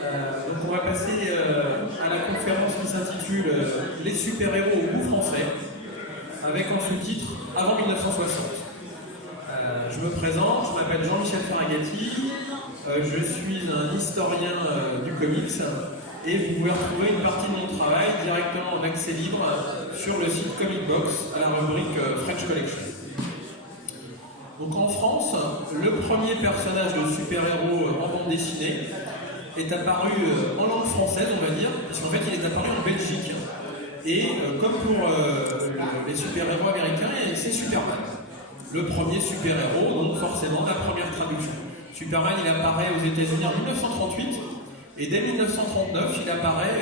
Donc on va passer à la conférence qui s'intitule Les super-héros au goût français, avec en sous-titre Avant 1960. Je me présente, je m'appelle Jean-Michel Ferragati, je suis un historien du comics et vous pouvez retrouver une partie de mon travail directement en accès libre sur le site Comic Box à la rubrique French Collection. Donc en France, le premier personnage de super-héros en bande dessinée est apparu en langue française, on va dire, puisqu'en fait il est apparu en Belgique. Et comme pour les super-héros américains, c'est Superman. Le premier super-héros, donc forcément la première traduction. Superman, il apparaît aux États-Unis en 1938, et dès 1939, il apparaît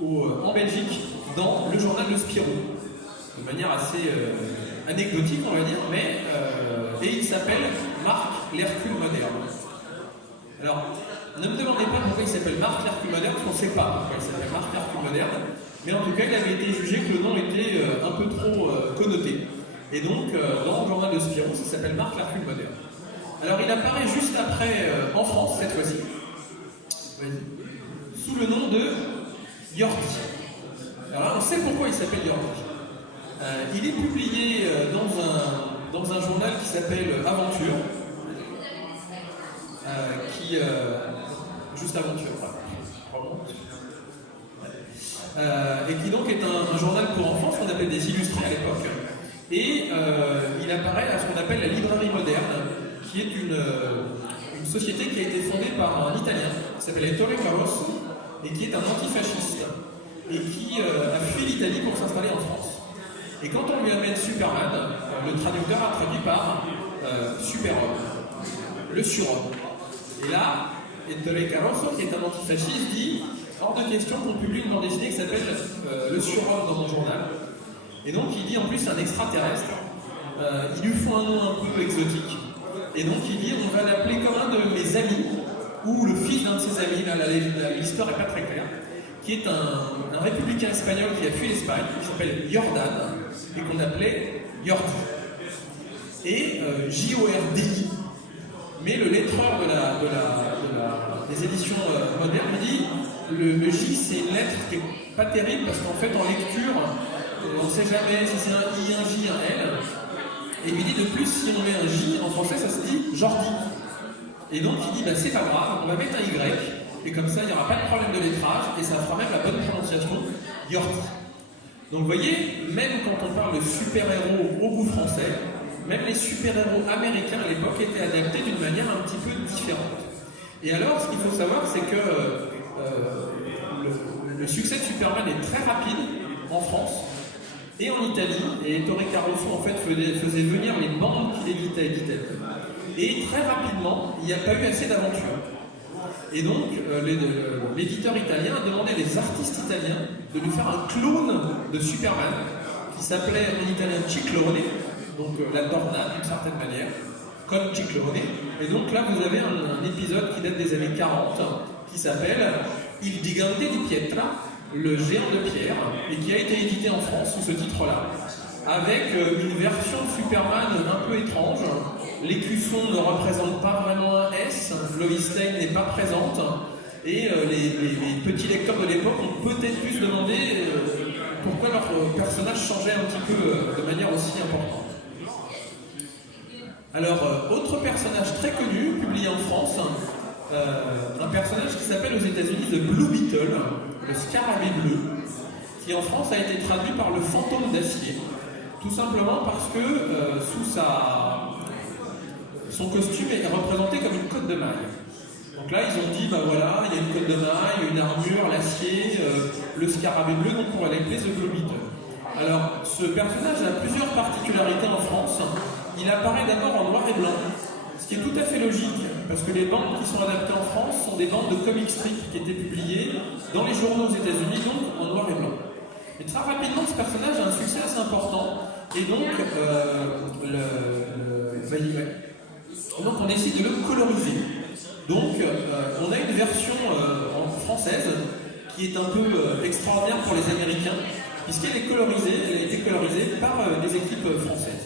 en Belgique dans le journal de Spirou, de manière assez anecdotique, on va dire, mais et il s'appelle Marc l'Hercule moderne. Alors, ne me demandez pas pourquoi il s'appelle Marc l'Hercule moderne, parce qu'on ne sait pas pourquoi il s'appelle Marc l'Hercule moderne, mais en tout cas, il avait été jugé que le nom était un peu trop connoté. Et donc, dans le journal de Spirou, ça s'appelle Marc l'Hercule moderne. Alors, il apparaît juste après, en France, cette fois-ci, sous le nom de Yordi. Alors, on sait pourquoi il s'appelle Yordi. Il est publié dans un journal qui s'appelle Aventure, juste Aventure, et qui donc est un journal pour enfants, ce qu'on appelle des illustrés à l'époque, et il apparaît à ce qu'on appelle la librairie moderne, qui est une société qui a été fondée par un Italien qui s'appelle Ettore Carosso et qui est un antifasciste et qui a fui l'Italie pour s'installer en France. Et quand on lui amène Superman, le traducteur a traduit par Super-homme, le surhomme. Et là, Ettore Carosso, qui est un antifasciste, dit hors de question qu'on publie une bande dessinée qui s'appelle le surhomme dans mon journal. Et donc il dit en plus un extraterrestre. Il lui faut un nom un peu exotique. Et donc il dit on va l'appeler comme un de mes amis, ou le fils d'un de ses amis, là l'histoire n'est pas très claire, qui est un républicain espagnol qui a fui l'Espagne, qui s'appelle Jordan, et qu'on appelait Yordi. Et Jordi, mais le lettreur des éditions modernes dit le J c'est une lettre qui n'est pas terrible parce qu'en fait en lecture on ne sait jamais si c'est un I, un J, un L. Et il lui dit de plus, si on met un J en français ça se dit Jordi. Et donc il dit c'est pas grave, on va mettre un Y et comme ça il n'y aura pas de problème de lettrage et ça fera même la bonne prononciation Yordi. Donc vous voyez, même quand on parle de super-héros au goût français, même les super-héros américains à l'époque étaient adaptés d'une manière un petit peu différente. Et alors, ce qu'il faut savoir, c'est que le succès de Superman est très rapide en France et en Italie. Et Ettore Carosso, en fait, faisait venir les bandes qu'il éditait. Et très rapidement, il n'y a pas eu assez d'aventures. Et donc, l'éditeur italien a demandé à des artistes italiens de lui faire un clone de Superman qui s'appelait en italien Ciclone, donc la tornade d'une certaine manière, comme Ciclone. Et donc là, vous avez un épisode qui date des années 40 qui s'appelle Il Gigante di Pietra, le géant de pierre, et qui a été édité en France sous ce titre-là, avec une version de Superman un peu étrange. L'écusson ne représente pas vraiment un S, Lois Lane n'est pas présente, et les petits lecteurs de l'époque ont peut-être pu se demander pourquoi leur personnage changeait un petit peu de manière aussi importante. Alors, autre personnage très connu, publié en France, un personnage qui s'appelle aux États-Unis The Blue Beetle, le scarabée bleu, qui en France a été traduit par le fantôme d'acier, tout simplement parce que son costume est représenté comme une cotte de maille. Donc là, ils ont dit, voilà, il y a une cotte de maille, une armure, l'acier, le scarabée bleu, donc on va l'appeler The Blue Beetle. Alors, ce personnage a plusieurs particularités en France. Il apparaît d'abord en noir et blanc, ce qui est tout à fait logique, parce que les bandes qui sont adaptées en France sont des bandes de comic strip qui étaient publiées dans les journaux aux États-Unis, donc en noir et blanc. Et très rapidement, ce personnage a un succès assez important, et donc, donc on décide de le coloriser. Donc, on a une version française qui est un peu extraordinaire pour les Américains, puisqu'elle est colorisée, elle a été colorisée par des équipes françaises.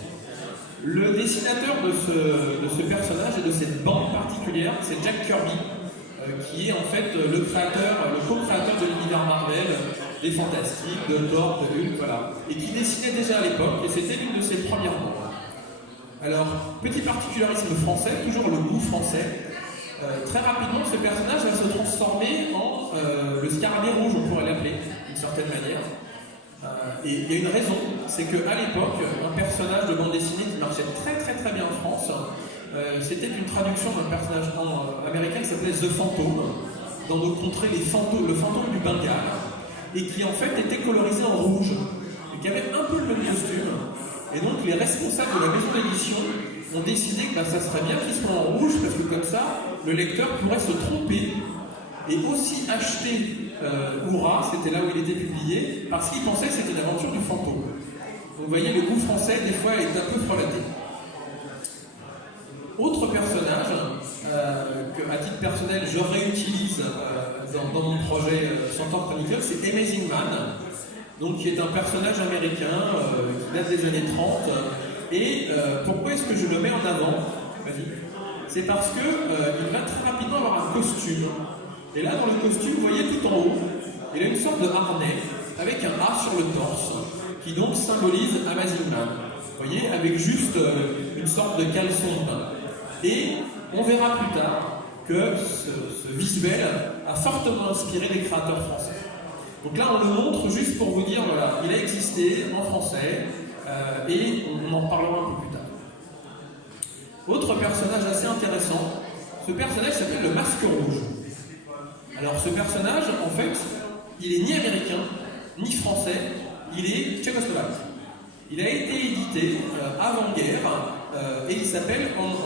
Le dessinateur de ce personnage et de cette bande particulière, c'est Jack Kirby, qui est en fait le co-créateur de l'univers Marvel, des Fantastiques, de Thor, de Hulk, voilà, et qui dessinait déjà à l'époque, et c'était l'une de ses premières œuvres. Alors, petit particularisme français, toujours le goût français. Très rapidement, ce personnage va se transformer en le scarabée rouge, on pourrait l'appeler, d'une certaine manière. Et il y a une raison, c'est qu'à l'époque, un personnage de bande dessinée qui marchait très très très bien en France, c'était une traduction d'un personnage américain qui s'appelait The Phantom, dans nos contrées le fantôme du Bengale, et qui en fait était colorisé en rouge, et qui avait un peu le même costume. Et donc les responsables de la maison d'édition ont décidé que ça serait bien qu'il soit en rouge, parce que comme ça, le lecteur pourrait se tromper et aussi acheter Hurrah, c'était là où il était publié, parce qu'il pensait que c'était l'aventure du fantôme. Donc vous voyez, le goût français, des fois, est un peu frelaté. Autre personnage, que à titre personnel, je réutilise dans mon projet Centaure Chronicle, c'est Amazing Man, donc, qui est un personnage américain qui date des années 30. Et pourquoi est-ce que je le mets en avant? C'est parce que il va très rapidement avoir un costume. Et là, dans le costume, vous voyez tout en haut, il a une sorte de harnais avec un A sur le torse, qui donc symbolise Amazing Man. Vous voyez, avec juste une sorte de caleçon de bain. Et on verra plus tard que ce visuel a fortement inspiré les créateurs français. Donc là, on le montre juste pour vous dire, voilà, il a existé en français, et on en parlera un peu plus tard. Autre personnage assez intéressant, ce personnage s'appelle le Masque Rouge. Alors ce personnage, en fait, il est ni américain, ni français, il est tchécoslovaque. Il a été édité avant-guerre, et il s'appelle en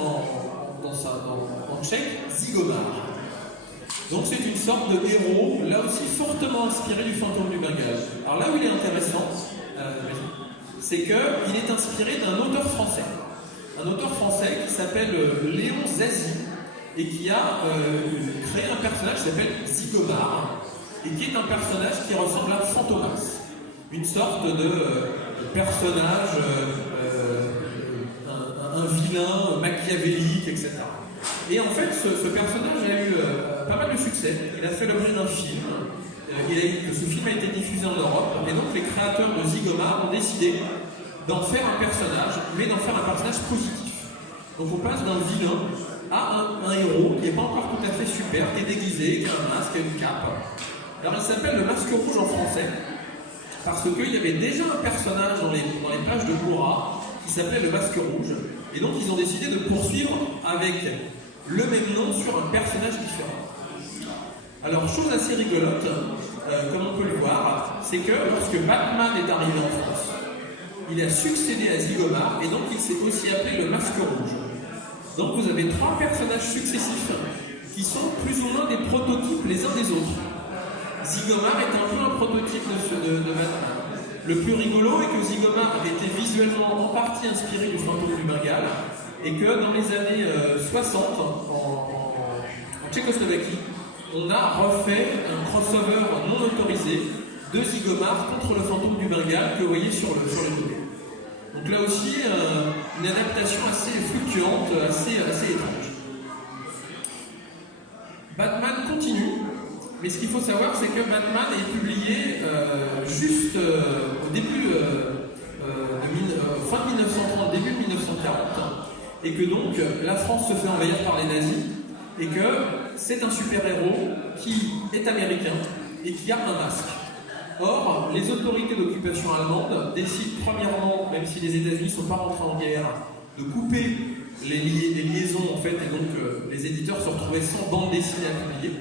tchèque Zigomar. Donc c'est une sorte de héros, là aussi fortement inspiré du fantôme du Bengale. Alors là où il est intéressant, c'est qu'il est inspiré d'un auteur français. Un auteur français qui s'appelle Léon Zazie, et qui a créé un personnage qui s'appelle Zigomar, et qui est un personnage qui ressemble à Fantomas. Une sorte de personnage, un vilain machiavélique, etc. Et en fait, ce personnage a eu pas mal de succès. Il a fait l'objet d'un film. Ce film a été diffusé en Europe. Et donc, les créateurs de Zigomar ont décidé d'en faire un personnage, mais d'en faire un personnage positif. Donc, on passe d'un vilain à un héros qui n'est pas encore tout à fait super, qui est déguisé, qui a un masque, qui a une cape. Alors, il s'appelle le Masque Rouge en français, parce qu'il y avait déjà un personnage dans les pages de Hurrah qui s'appelait le Masque Rouge. Et donc, ils ont décidé de poursuivre avec le même nom sur un personnage différent. Alors, chose assez rigolote, comme on peut le voir, c'est que lorsque Batman est arrivé en France, il a succédé à Zigomar, et donc il s'est aussi appelé le Masque Rouge. Donc vous avez 3 personnages successifs qui sont plus ou moins des prototypes les uns des autres. Zigomar est un peu un prototype de Batman. Le plus rigolo est que Zigomar était visuellement en partie inspiré du fantôme du Bengale, et que dans les années 60, en Tchécoslovaquie, on a refait un crossover non autorisé de Zigomar contre le fantôme du Bengale que vous voyez sur le côté. Donc là aussi, une adaptation assez fluctuante, assez étrange. Batman continue, mais ce qu'il faut savoir, c'est que Batman est publié juste au début fin de 1930, début de 1940, et que donc la France se fait envahir par les nazis, et que c'est un super-héros qui est américain et qui a un masque. Or, les autorités d'occupation allemande décident premièrement, même si les États-Unis ne sont pas rentrés en guerre, de couper les liaisons en fait, et donc les éditeurs se retrouvaient sans bande dessinée à publier.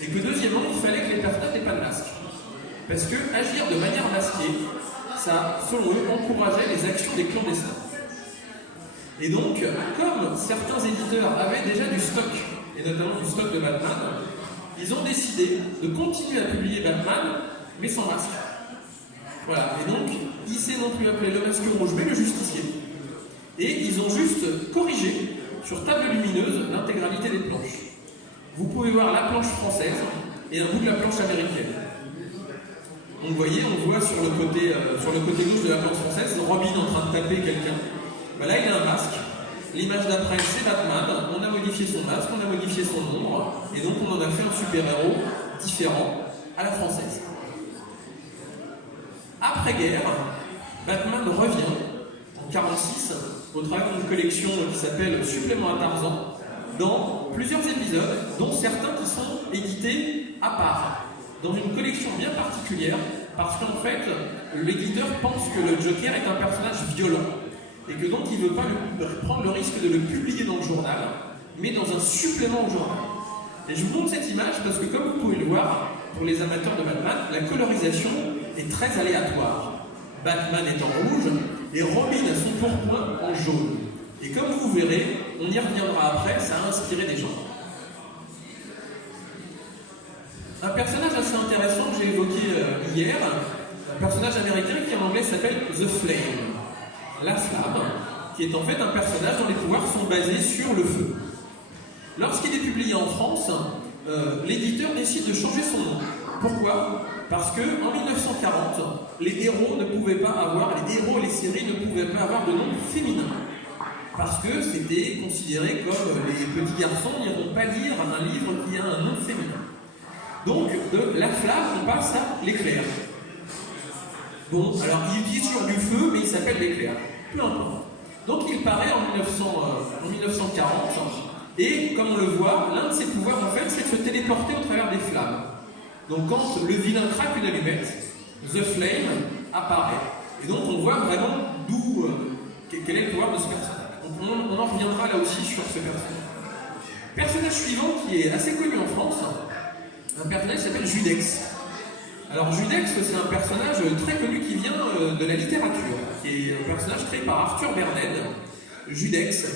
Et que deuxièmement, il fallait que les personnes n'aient pas de masque. Parce que agir de manière masquée, ça, selon eux, encourageait les actions des clandestins. Et donc, comme certains éditeurs avaient déjà du stock, et notamment du stock de Batman, ils ont décidé de continuer à publier Batman, mais sans masque. Voilà, et donc, il s'est non plus appelé le Masque Rouge, mais le Justicier. Et ils ont juste corrigé, sur table lumineuse, l'intégralité des planches. Vous pouvez voir la planche française et un bout de la planche américaine. Donc vous voyez, on voit sur le côté gauche de la planche française, Robin en train de taper quelqu'un. Ben là, il a un masque. L'image d'après, c'est Batman. On a modifié son masque, on a modifié son ombre, et donc on en a super-héros différent à la française. Après-guerre, Batman revient en 1946 au travers d'une collection qui s'appelle Supplément à Tarzan, dans plusieurs épisodes, dont certains qui sont édités à part, dans une collection bien particulière, parce qu'en fait, l'éditeur pense que le Joker est un personnage violent, et que donc il ne veut pas prendre le risque de le publier dans le journal, mais dans un supplément au journal. Et je vous montre cette image parce que, comme vous pouvez le voir, pour les amateurs de Batman, la colorisation est très aléatoire. Batman est en rouge et Robin a son pourpoint en jaune. Et comme vous verrez, on y reviendra après, ça a inspiré des gens. Un personnage assez intéressant que j'ai évoqué hier, un personnage américain qui en anglais s'appelle The Flame, la flamme, qui est en fait un personnage dont les pouvoirs sont basés sur le feu. Lorsqu'il est publié en France, l'éditeur décide de changer son nom. Pourquoi ? Parce qu'en 1940, les héros ne pouvaient pas avoir, les héros et les séries ne pouvaient pas avoir de nom féminin. Parce que c'était considéré comme les petits garçons n'iront pas lire un livre qui a un nom féminin. Donc, de la flamme, on passe à l'éclair. Bon, alors il utilise toujours du feu, mais il s'appelle l'éclair. Peu importe. Donc il paraît en 1940, et comme on le voit, l'un de ses pouvoirs, en fait, c'est de se téléporter au travers des flammes. Donc quand le vilain craque une allumette, The Flame apparaît. Et donc on voit vraiment d'où, quel est le pouvoir de ce personnage. On en reviendra là aussi sur ce personnage. Personnage suivant qui est assez connu en France, un personnage qui s'appelle Judex. Alors Judex, c'est un personnage très connu qui vient de la littérature, qui est un personnage créé par Arthur Bernel. Judex,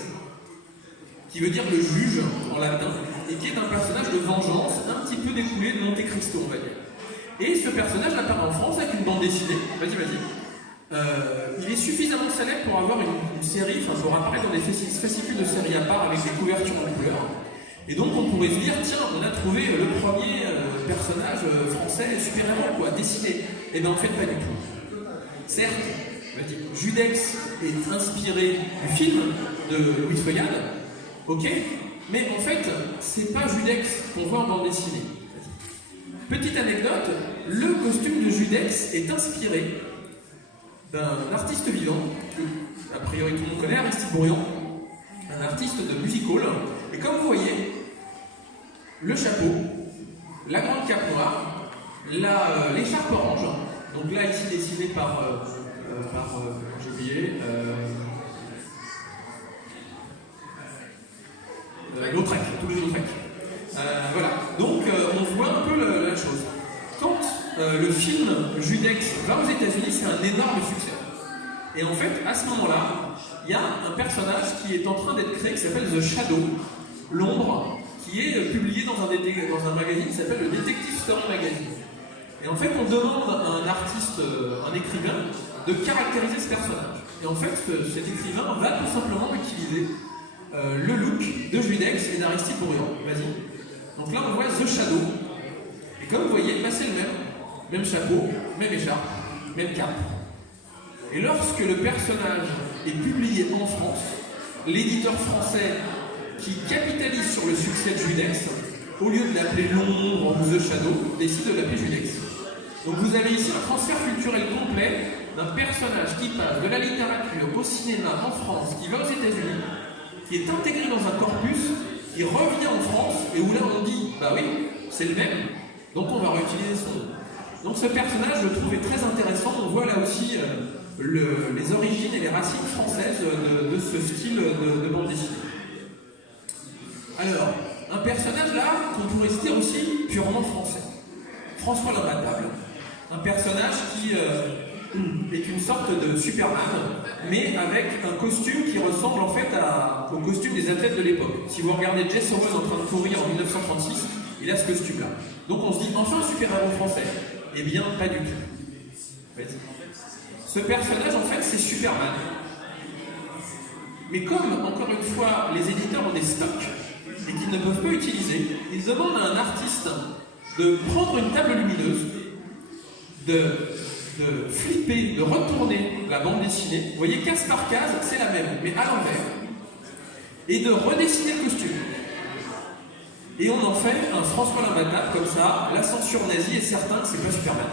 qui veut dire le juge en latin, et qui est un personnage de vengeance un petit peu découlé de Monte Cristo, on va dire. Et ce personnage apparaît en France avec une bande dessinée. Vas-y. Il est suffisamment célèbre pour avoir une série, enfin pour apparaître dans des fascicules de série à part avec des couvertures en couleur. Et donc on pourrait se dire, tiens, on a trouvé le premier personnage français super-héros, quoi, dessiné. Et bien en fait, pas du tout. Certes, Judex est inspiré du film de Louis Feuillade, ok, mais en fait, c'est pas Judex qu'on voit en bande dessinée. Petite anecdote, le costume de Judex est inspiré d'un artiste vivant, que a priori tout le monde connaît, Aristide Bourriand, un artiste de music hall. Et comme vous voyez, le chapeau, la grande cape noire, l'écharpe orange, donc là ici dessiné par j'ai oublié, Lautrec, Toulouse-Lautrec. Voilà, donc on voit un peu la chose. Quand le film Judex va aux États-Unis, c'est un énorme succès. Et en fait, à ce moment-là, il y a un personnage qui est en train d'être créé qui s'appelle The Shadow, l'ombre, qui est publié dans un magazine qui s'appelle le Detective Story Magazine. Et en fait, on demande à un artiste, un écrivain, de caractériser ce personnage. Et en fait, cet écrivain va tout simplement utiliser le look de Judex et d'Aristide Bourriand. Vas-y. Donc là, on voit The Shadow. Et comme vous voyez, c'est le même. Même chapeau, même écharpe, même cape. Et lorsque le personnage est publié en France, l'éditeur français qui capitalise sur le succès de Judex, au lieu de l'appeler l'ombre ou The Shadow, décide de l'appeler Judex. Donc vous avez ici un transfert culturel complet d'un personnage qui passe de la littérature au cinéma en France, qui va aux États-Unis, qui est intégré dans un corpus, qui revient en France, et où là on dit, bah oui, c'est le même, donc on va réutiliser son nom. Donc ce personnage, je le trouvais très intéressant. On voit là aussi les origines et les racines françaises de ce style de bande dessinée. Alors, un personnage là qu'on pourrait citer aussi purement français. François l'Imbattable. Un personnage qui est une sorte de Superman, mais avec un costume qui ressemble en fait au costume des athlètes de l'époque. Si vous regardez Jess Owens en train de courir en 1936, il a ce costume-là. Donc on se dit, enfin un super-héros français. Eh bien, pas du tout. Ce personnage, en fait, c'est Superman. Mais comme, encore une fois, les éditeurs ont des stocks et qu'ils ne peuvent pas utiliser, ils demandent à un artiste de prendre une table lumineuse, de flipper, de retourner la bande dessinée. Vous voyez, case par case, c'est la même, mais à l'envers. Et de redessiner le costume. et on en fait un François l'imbattable, comme ça, la censure nazie est certain que c'est pas Superman.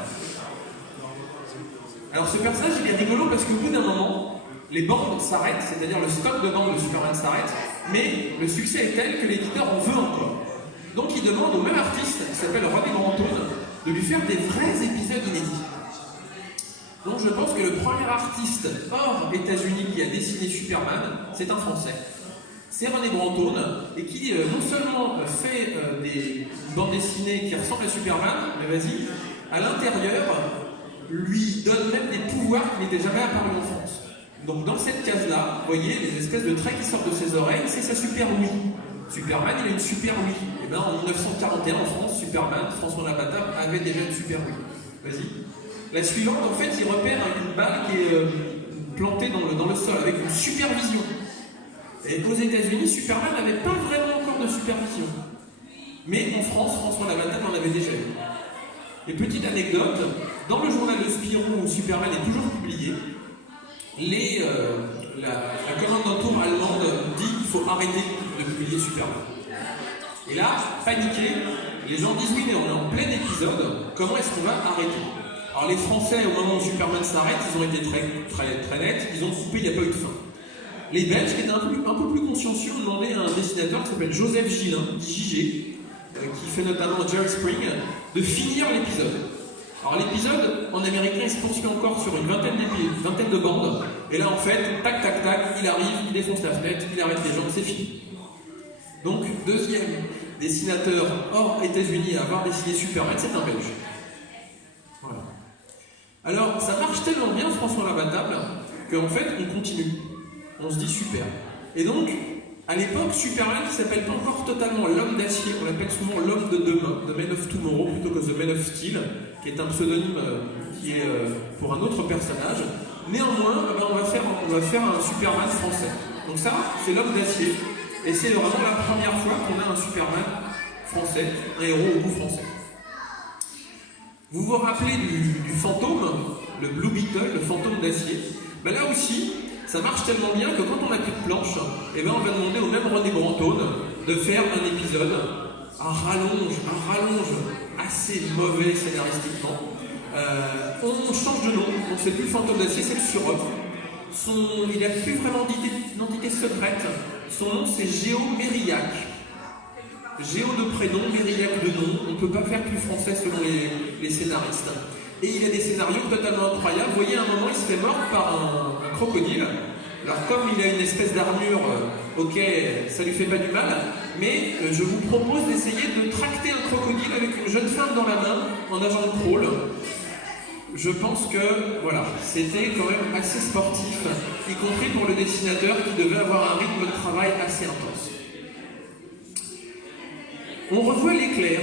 Alors ce personnage, il est rigolo parce qu'au bout d'un moment, les bandes s'arrêtent, c'est-à-dire le stock de bandes de Superman s'arrête, mais le succès est tel que l'éditeur en veut encore. Donc il demande au même artiste, qui s'appelle René Brantone, de lui faire des vrais épisodes inédits. Donc je pense que le premier artiste hors États-Unis qui a dessiné Superman, c'est un Français. C'est René Brantone, et qui non seulement fait des bandes dessinées qui ressemblent à Superman, mais vas-y, à l'intérieur, lui donne même des pouvoirs qui n'étaient jamais apparus en France. Donc dans cette case-là, vous voyez, les espèces de traits qui sortent de ses oreilles, c'est sa super ouïe. Superman, il a une super ouïe. Et bien en 1941, en France, Superman, François l'imbattable, avait déjà une super ouïe. Vas-y. La suivante, en fait, il repère une balle qui est plantée dans le sol, avec une supervision. Et aux États-Unis, Superman n'avait pas vraiment encore de supervision. Mais en France, François l'imbattable en avait déjà eu. Et petite anecdote, dans le journal de Spirou où Superman est toujours publié, la commandanture allemande dit qu'il faut arrêter de publier Superman. Et là, paniqué, les gens disent oui, mais on est en plein épisode, comment est-ce qu'on va arrêter? Alors les Français, au moment où Superman s'arrête, ils ont été très nets, ils ont coupé, il n'y a pas eu de fin. Les Belges, qui étaient un peu plus consciencieux, ont demandé à un dessinateur qui s'appelle Joseph Gillin, JG, qui fait notamment Jerry Spring, de finir l'épisode. Alors l'épisode, en américain, il se poursuit encore sur une vingtaine de bandes, et là en fait, tac tac tac, il arrive, il défonce la fenêtre, il arrête les gens, c'est fini. Donc, deuxième dessinateur hors États-Unis à avoir dessiné Superman, c'est un Belge. Voilà. Alors, ça marche tellement bien, François l'imbattable, qu'en fait, on continue. On se dit super. Et donc, à l'époque, Superman, qui ne s'appelle pas encore totalement l'homme d'acier, on l'appelle souvent l'homme de demain, The Man of Tomorrow, plutôt que The Man of Steel, qui est un pseudonyme qui est pour un autre personnage. Néanmoins, on va faire un Superman français. Donc ça, c'est l'homme d'acier. Et c'est vraiment la première fois qu'on a un Superman français, un héros au goût français. Vous vous rappelez du fantôme, le Blue Beetle, le fantôme d'acier? Ben là aussi, ça marche tellement bien que quand on n'a plus de planche, eh ben on va demander au même René Brantone de faire un épisode, un rallonge assez mauvais scénaristiquement. On change de nom, donc c'est plus le fantôme d'acier, c'est le Surhomme. Il n'a plus vraiment d'identité secrète. Son nom c'est Géo Mérillac. Géo de prénom, Mérillac de nom. On ne peut pas faire plus français selon les scénaristes. Et il a des scénarios totalement incroyables. Vous voyez, à un moment, il se fait mordre par un crocodile. Alors, comme il a une espèce d'armure, ok, ça lui fait pas du mal, mais je vous propose d'essayer de tracter un crocodile avec une jeune femme dans la main, en agent de crawl. Je pense que, voilà, c'était quand même assez sportif, y compris pour le dessinateur qui devait avoir un rythme de travail assez intense. On revoit l'éclair.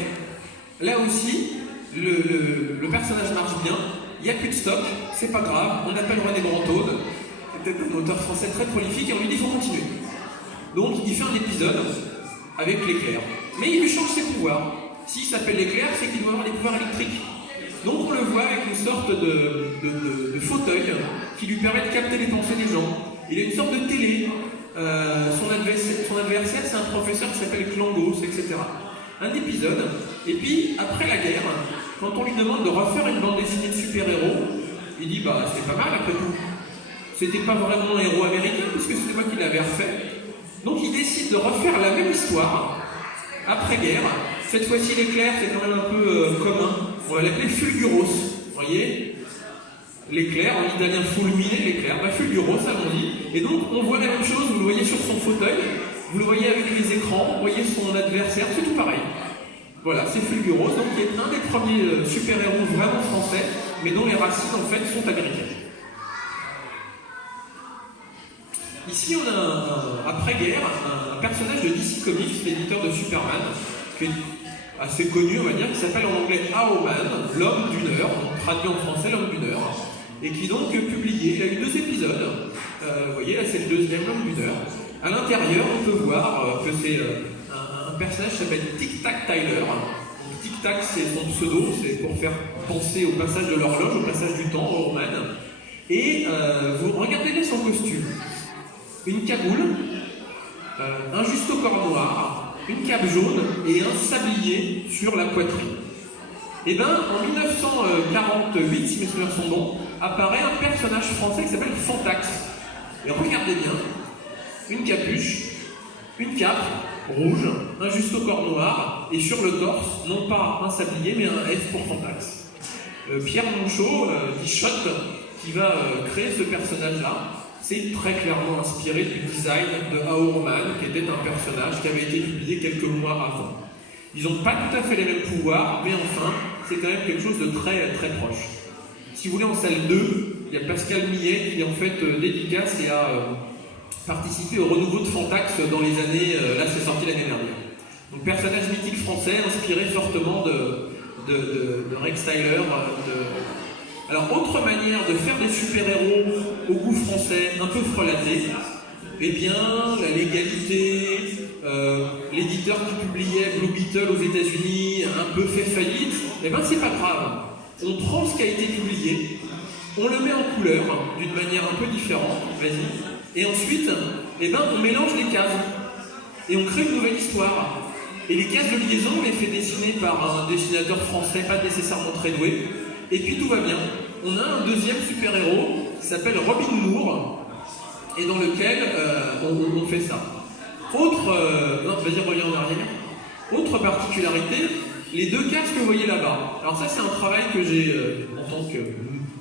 Là aussi, le personnage marche bien, il n'y a plus de stock, c'est pas grave, on appelle René Brantone, c'est peut-être un auteur français très prolifique, et on lui dit il faut continuer. Donc il fait un épisode avec l'éclair. Mais il lui change ses pouvoirs. S'il s'appelle l'éclair, c'est qu'il doit avoir des pouvoirs électriques. Donc on le voit avec une sorte de fauteuil qui lui permet de capter les pensées des gens. Il a une sorte de télé. Son adversaire, c'est un professeur qui s'appelle Klangos, etc. Un épisode. Et puis, après la guerre, quand on lui demande de refaire une bande dessinée de super-héros, il dit bah c'était pas mal après tout. C'était pas vraiment un héros américain puisque c'était moi qui l'avais refait. Donc il décide de refaire la même histoire après-guerre. Cette fois-ci l'éclair c'est quand même un peu commun. On va l'appeler Fulguros. Vous voyez, l'éclair, en italien fulmine, l'éclair, bah Fulguros allons-y. Et donc on voit la même chose, vous le voyez sur son fauteuil, vous le voyez avec les écrans, vous voyez son adversaire, c'est tout pareil. Voilà, c'est Fulguros, donc qui est un des premiers super-héros vraiment français, mais dont les racines en fait sont américaines. Ici on a après-guerre un personnage de DC Comics, l'éditeur de Superman, qui est assez connu on va dire, qui s'appelle en anglais Arrowman, l'homme d'une heure, donc traduit en français l'homme d'une heure, et qui donc publié, il a eu 2 épisodes, vous voyez là c'est le deuxième, l'homme d'une heure. À l'intérieur on peut voir que c'est un personnage qui s'appelle Tic Tac Tyler. Donc, Tic Tac c'est son pseudo, c'est pour faire penser au passage de l'horloge, au passage du temps, au roman. Et vous regardez bien son costume. Une cagoule, un juste au corps noir, une cape jaune et un sablier sur la poitrine. Et bien, en 1948, si mes souvenirs sont bons, apparaît un personnage français qui s'appelle Fantax. Et regardez bien, une capuche, une cape rouge, un juste au corps noir, et sur le torse, non pas un sablier, mais un F pour Fantax. Pierre Monchot, dit Shot, qui va créer ce personnage-là, c'est très clairement inspiré du design de Auermann, qui était un personnage qui avait été publié quelques mois avant. Ils n'ont pas tout à fait les mêmes pouvoirs, mais enfin, c'est quand même quelque chose de très, très proche. Si vous voulez, en salle 2, il y a Pascal Millet qui, en fait, dédicace et a participé au renouveau de Fantax dans les années... là, c'est sorti l'année dernière. Donc, personnage mythique français, inspiré fortement de Rex Tyler. Alors, autre manière de faire des super-héros au goût français, un peu frelaté, eh bien, la légalité, l'éditeur qui publiait Blue Beetle aux États-Unis a un peu fait faillite, eh bien, c'est pas grave. On prend ce qui a été publié, on le met en couleur d'une manière un peu différente, vas-y, et ensuite, eh ben, on mélange les cases et on crée une nouvelle histoire. Et les cases de liaison, on les fait dessiner par un dessinateur français, pas nécessairement très doué, et puis tout va bien. On a un deuxième super-héros qui s'appelle Robin Moore, et dans lequel on fait ça. Non, vas-y, reviens en arrière. Autre particularité, les deux cases que vous voyez là-bas. Alors ça, c'est un travail que j'ai, en tant que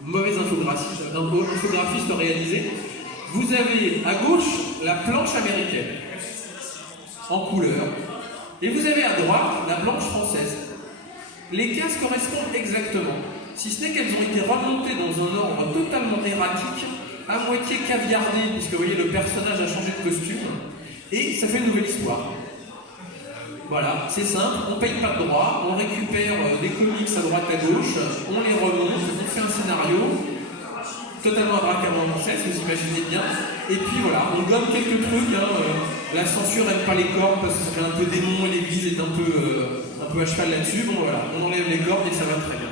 mauvais infographiste réalisé. Vous avez à gauche la planche américaine, en couleur, et vous avez à droite la planche française. Les cases correspondent exactement, si ce n'est qu'elles ont été remontées dans un ordre totalement erratique, à moitié caviardé, puisque vous voyez, le personnage a changé de costume, et ça fait une nouvelle histoire. Voilà, c'est simple, on paye pas de droit, on récupère des comics à droite à gauche, on les remonte, on fait un scénario, totalement abracadabrantesque, vous imaginez bien, et puis voilà, on gomme quelques trucs, la censure n'aime pas les cordes parce que ça fait un peu démon et l'église est un peu à cheval là-dessus, bon voilà, on enlève les cordes et ça va très bien.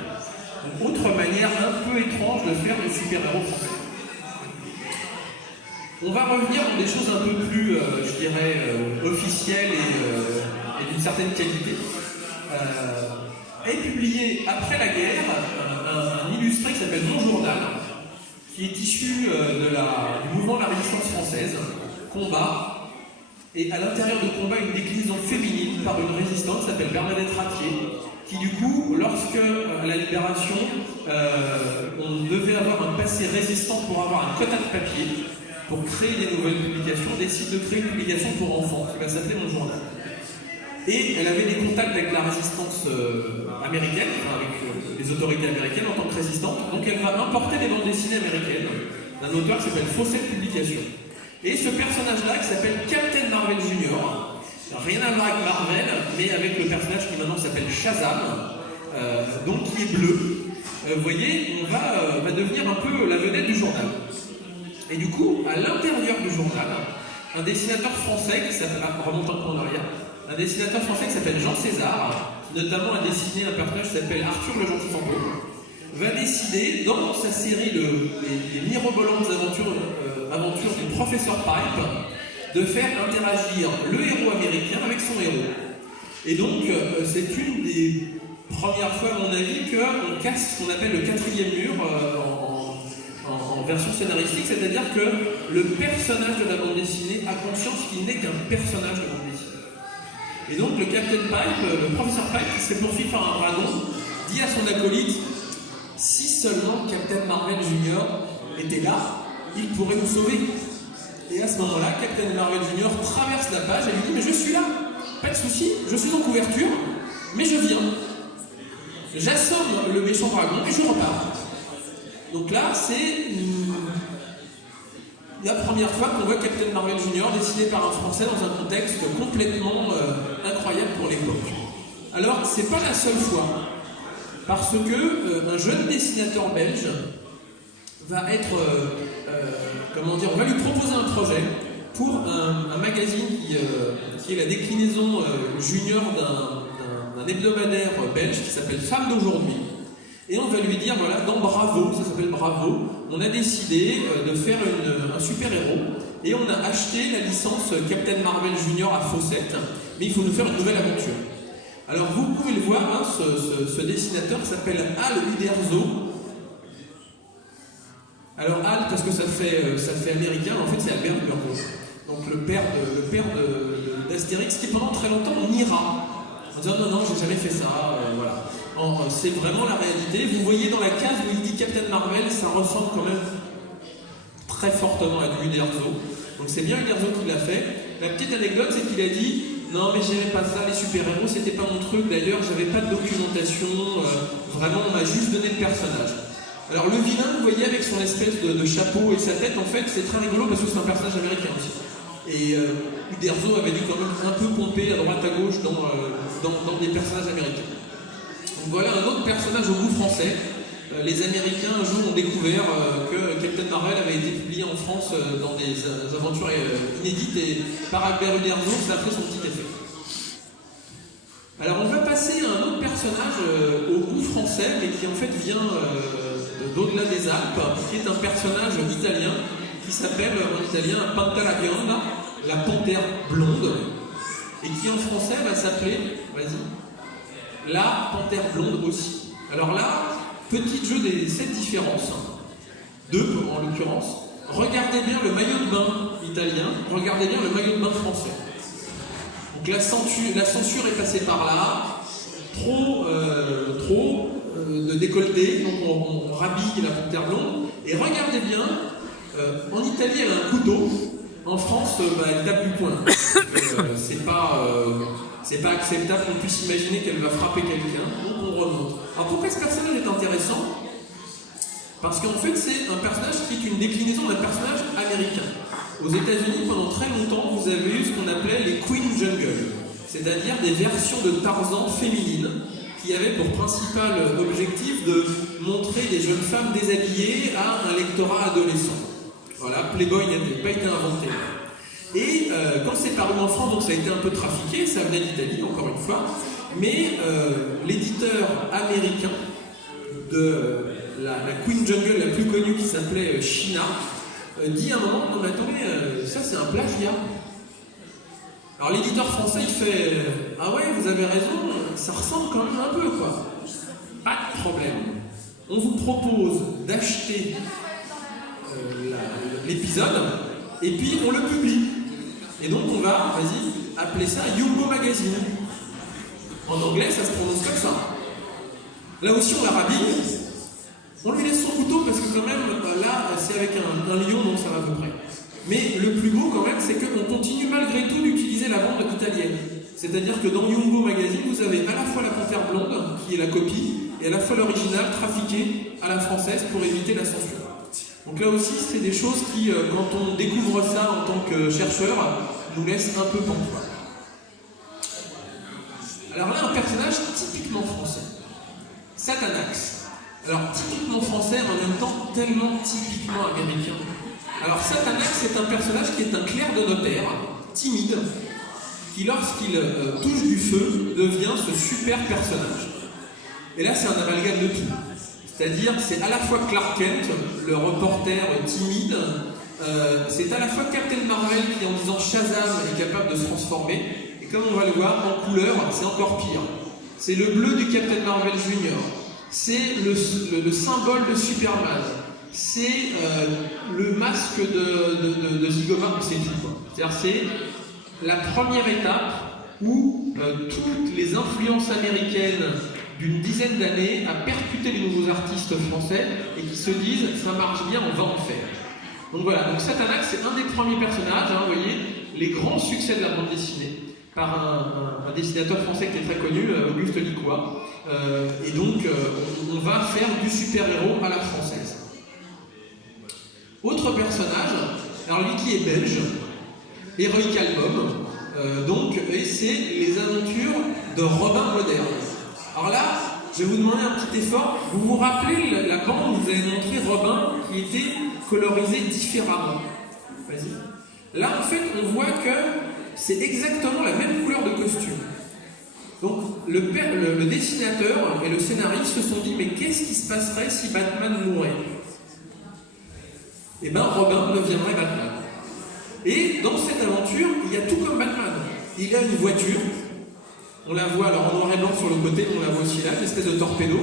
Donc, autre manière un peu étrange de faire le super-héros français. On va revenir dans des choses un peu plus, je dirais, officielles et d'une certaine qualité. Est publié après la guerre un illustré qui s'appelle Mon Journal, qui est issu du mouvement de la résistance française, Combat, et à l'intérieur de Combat, une déclinaison féminine par une résistante qui s'appelle Bernadette Ratier, qui du coup, lorsque à la Libération, on devait avoir un passé résistant pour avoir un quota de papier, pour créer des nouvelles publications, décide de créer une publication pour enfants qui va s'appeler Mon Journal. Et elle avait des contacts avec la résistance américaine, avec les autorités américaines en tant que résistante. Donc elle va importer des bandes dessinées américaines d'un auteur qui s'appelle Fawcett Publications. Et ce personnage-là, qui s'appelle Captain Marvel Junior, rien à voir avec Marvel, mais avec le personnage qui maintenant s'appelle Shazam, donc qui est bleu. Vous voyez, on va devenir un peu la vedette du journal. Et du coup, à l'intérieur du journal, un dessinateur français qui s'appelle, remontant un peu en arrière, un dessinateur français qui s'appelle Jean César, qui notamment a dessiné un personnage qui s'appelle Arthur le Gentil Fantôme, va décider, dans sa série les mirobolantes aventures du professeur Pipe, de faire interagir le héros américain avec son héros. Et donc, c'est une des premières fois, à mon avis, qu'on casse ce qu'on appelle le quatrième mur en version scénaristique, c'est-à-dire que le personnage de la bande dessinée a conscience qu'il n'est qu'un personnage de bande dessinée. Et donc le Captain Pipe, le professeur Pipe, qui se fait poursuivre par un dragon, dit à son acolyte, si seulement Captain Marvel Junior était là, il pourrait nous sauver. Et à ce moment-là, Captain Marvel Junior traverse la page et lui dit, mais je suis là, pas de souci, je suis en couverture, mais je viens. J'assomme le méchant dragon et je repars. Donc là, c'est la première fois qu'on voit Captain Marvel Junior dessiné par un Français dans un contexte complètement incroyable pour l'époque. Alors, c'est pas la seule fois, parce que un jeune dessinateur belge va être, on va lui proposer un projet pour un magazine qui est la déclinaison junior d'un hebdomadaire belge qui s'appelle Femme d'aujourd'hui. Et on va lui dire, voilà, dans Bravo, ça s'appelle Bravo, on a décidé de faire un super-héros, et on a acheté la licence Captain Marvel Junior à Fawcett, mais il faut nous faire une nouvelle aventure. Alors vous pouvez le voir, hein, ce dessinateur s'appelle Al Uderzo. Alors Al, parce que ça fait américain, en fait c'est Albert Uderzo. Donc le père d'Astérix, qui pendant très longtemps on ira en disant non, j'ai jamais fait ça, voilà. C'est vraiment la réalité. Vous voyez dans la case où il dit Captain Marvel, ça ressemble quand même très fortement à du Uderzo. Donc c'est bien Uderzo qui l'a fait. La petite anecdote, c'est qu'il a dit non mais j'aimais pas ça, les super-héros, c'était pas mon truc. D'ailleurs, j'avais pas de documentation. Vraiment, on m'a juste donné le personnage. Alors le vilain, vous voyez, avec son espèce de chapeau et sa tête, en fait, c'est très rigolo parce que c'est un personnage américain aussi. Et Uderzo avait dû quand même un peu pomper à droite à gauche dans des personnages américains. Donc voilà un autre personnage au goût français. Les Américains un jour ont découvert que Captain Marvel avait été publié en France dans des aventures inédites et par Albert Uderzo, ça a fait son petit effet. Alors on va passer à un autre personnage au goût français, mais qui en fait vient d'au-delà des Alpes, qui est un personnage italien qui s'appelle en italien Pantera Bionda, la panthère blonde, et qui en français va s'appeler, vas-y, la panthère blonde aussi. Alors là, petit jeu des 7 différences, 2 en l'occurrence. Regardez bien le maillot de bain italien, regardez bien le maillot de bain français. Donc la censure est passée par là, trop de décolleté, donc on rhabille la panthère blonde. Et regardez bien, en Italie elle a un couteau, en France elle tape du poing. C'est pas acceptable qu'on puisse imaginer qu'elle va frapper quelqu'un, donc on remonte. Alors pourquoi ce personnage est intéressant? Parce qu'en fait c'est un personnage qui est une déclinaison d'un personnage américain. Aux États-Unis, pendant très longtemps, vous avez eu ce qu'on appelait les Queen Jungle, c'est-à-dire des versions de Tarzan féminines qui avaient pour principal objectif de montrer des jeunes femmes déshabillées à un lectorat adolescent. Voilà, Playboy n'avait pas été inventé. Et quand c'est paru en France, donc ça a été un peu trafiqué, ça venait d'Italie encore une fois, mais l'éditeur américain de la Queen Jungle la plus connue qui s'appelait China dit à un moment, non mais attendez, ça c'est un plagiat. Alors l'éditeur français il fait, ah ouais vous avez raison, ça ressemble quand même un peu quoi. Pas de problème. On vous propose d'acheter l'épisode et puis on le publie. Et donc on va, vas-y, appeler ça Yumbo Magazine. En anglais ça se prononce comme ça. Là aussi on la rhabille. On lui laisse son couteau parce que quand même, là, c'est avec un lion, donc ça va à peu près. Mais le plus beau quand même, c'est qu'on continue malgré tout d'utiliser la bande italienne. C'est-à-dire que dans Yumbo Magazine, vous avez à la fois la panthère blonde, qui est la copie, et à la fois l'original trafiqué à la française pour éviter la censure. Donc là aussi, c'est des choses qui, quand on découvre ça en tant que chercheur, nous laissent un peu pantois. Alors là, un personnage typiquement français. Satanax. Alors, typiquement français, en même temps, tellement typiquement américain. Alors, Satanax, c'est un personnage qui est un clerc de notaire, timide, qui, lorsqu'il touche du feu, devient ce super personnage. Et là, c'est un amalgame de tout. C'est-à-dire, c'est à la fois Clark Kent, le reporter timide, c'est à la fois Captain Marvel qui, en disant Shazam, est capable de se transformer, et comme on va le voir, en couleur, c'est encore pire. C'est le bleu du Captain Marvel Junior. C'est le symbole de Superman, c'est le masque de Zygomar, c'est tout quoi. C'est-à-dire c'est la première étape où toutes les influences américaines d'une dizaine d'années a percuté les nouveaux artistes français et qui se disent ça marche bien, on va en faire. Donc voilà, donc Satanax c'est un des premiers personnages, hein, vous voyez, les grands succès de la bande dessinée par un dessinateur français qui est très connu, Auguste Licois. Et donc, on va faire du super-héros à la française. Autre personnage, alors lui qui est belge, Heroic Album, et c'est les aventures de Robin Moderne. Alors là, je vais vous demander un petit effort. Vous vous rappelez la bande où vous avez montré Robin qui était colorisé différemment. Vas-y. Là, en fait, on voit que c'est exactement la même couleur de costume. Donc le dessinateur et le scénariste se sont dit mais qu'est-ce qui se passerait si Batman mourait? Et bien Robin deviendrait Batman. Et dans cette aventure, il y a tout comme Batman. il a une voiture, on la voit alors en noir et blanc sur le côté, on la voit aussi là, une espèce de torpedo.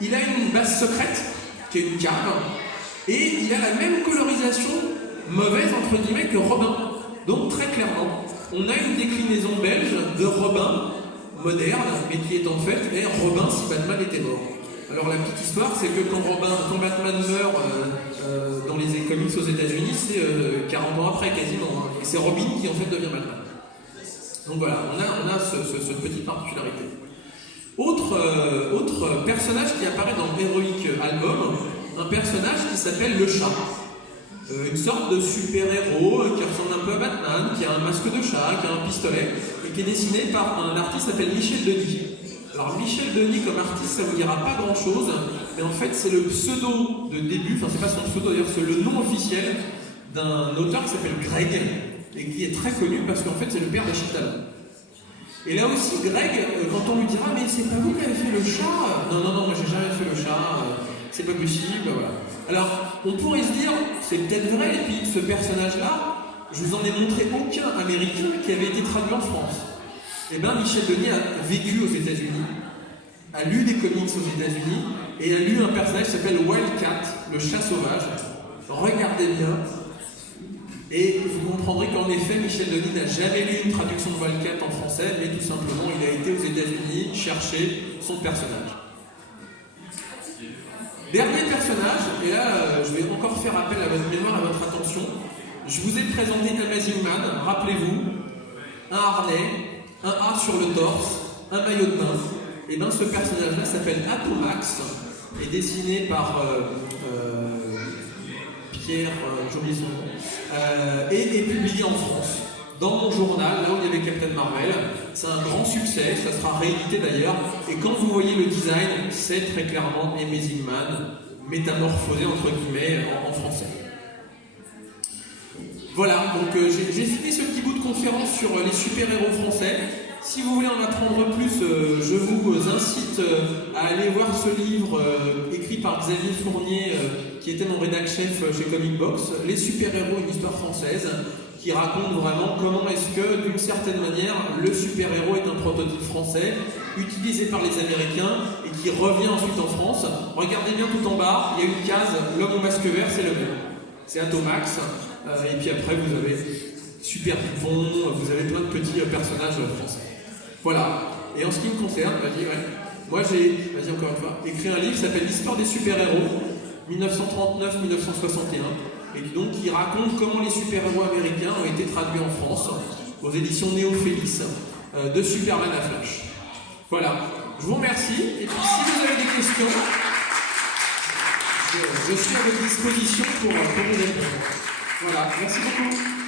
Il a une base secrète, qui est une cave, et il a la même colorisation mauvaise, entre guillemets, que Robin. Donc très clairement, on a une déclinaison belge de Robin moderne, mais qui est en fait Robin si Batman était mort. Alors la petite histoire, c'est que quand Batman meurt dans les comics aux États-Unis, c'est 40 ans après quasiment, hein, et c'est Robin qui en fait devient Batman. Donc voilà, on a cette petite particularité. Autre personnage qui apparaît dans Heroic Album, un personnage qui s'appelle le Chat. Une sorte de super-héros qui ressemble un peu à Batman, qui a un masque de chat, qui a un pistolet, et qui est dessiné par un artiste qui s'appelle Michel Denis. Alors Michel Denis comme artiste, ça vous dira pas grand-chose, mais en fait c'est le pseudo de début, enfin c'est pas son pseudo d'ailleurs, c'est le nom officiel d'un auteur qui s'appelle Greg, et qui est très connu parce qu'en fait c'est le père d'Achille Talon. Et là aussi, Greg, quand on lui dira « Mais c'est pas vous qui avez fait le chat ?» Non, moi j'ai jamais fait le chat, c'est pas possible, voilà. Alors, on pourrait se dire, c'est peut-être vrai, et puis ce personnage-là, je vous en ai montré aucun américain qui avait été traduit en France. Eh bien, Michel Denis a vécu aux États-Unis, a lu des comics aux États-Unis, et a lu un personnage qui s'appelle Wildcat, le chat sauvage. Regardez bien. Et vous comprendrez qu'en effet, Michel Denis n'a jamais lu une traduction de Wildcat en français, mais tout simplement, il a été aux États-Unis chercher son personnage. Dernier personnage, et là, je vais encore faire appel à votre mémoire, à votre attention. Je vous ai présenté Amazing Man, rappelez-vous, un harnais, un A sur le torse, un maillot de bain. Et bien, ce personnage-là s'appelle Atomax, est dessiné par Pierre, j'oublie son nom, et est publié en France. Dans mon journal, là où il y avait Captain Marvel, c'est un grand succès, ça sera réédité d'ailleurs, et quand vous voyez le design, c'est très clairement Amazing Man, métamorphosé entre guillemets en français. Voilà, donc j'ai fini ce petit bout de conférence sur les super-héros français. Si vous voulez en apprendre plus, je vous incite à aller voir ce livre écrit par Xavier Fournier, qui était mon rédac-chef chez Comic Box, Les super-héros, une histoire française, qui raconte vraiment comment est-ce que, d'une certaine manière, le super-héros est un prototype français, utilisé par les Américains, et qui revient ensuite en France. Regardez bien tout en bas, il y a une case, l'homme au masque vert, c'est le même. C'est Atomax, et puis après vous avez Super Dupont, vous avez plein de petits personnages français. Voilà, et en ce qui me concerne, moi j'ai, encore une fois, écrit un livre qui s'appelle L'histoire des super-héros, 1939-1961, et donc qui raconte comment les super-héros américains ont été traduits en France, aux éditions Néo Félix, de Superman à Flash. Voilà, je vous remercie, et puis si vous avez des questions, je suis à votre disposition pour vous répondre. Voilà, merci beaucoup.